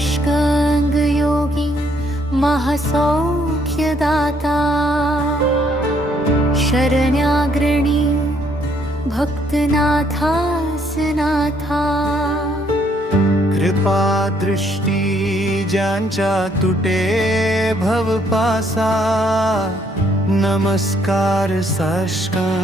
अष्टाङ्गयोगी महसौख्यदाता। शरण्याग्रणी भक्तनाथानाथा कृपादृष्टि जाञ्चातुटे तुटे भवपासा। नमस्कार साष्कङ्ग्रीरङ्गदासा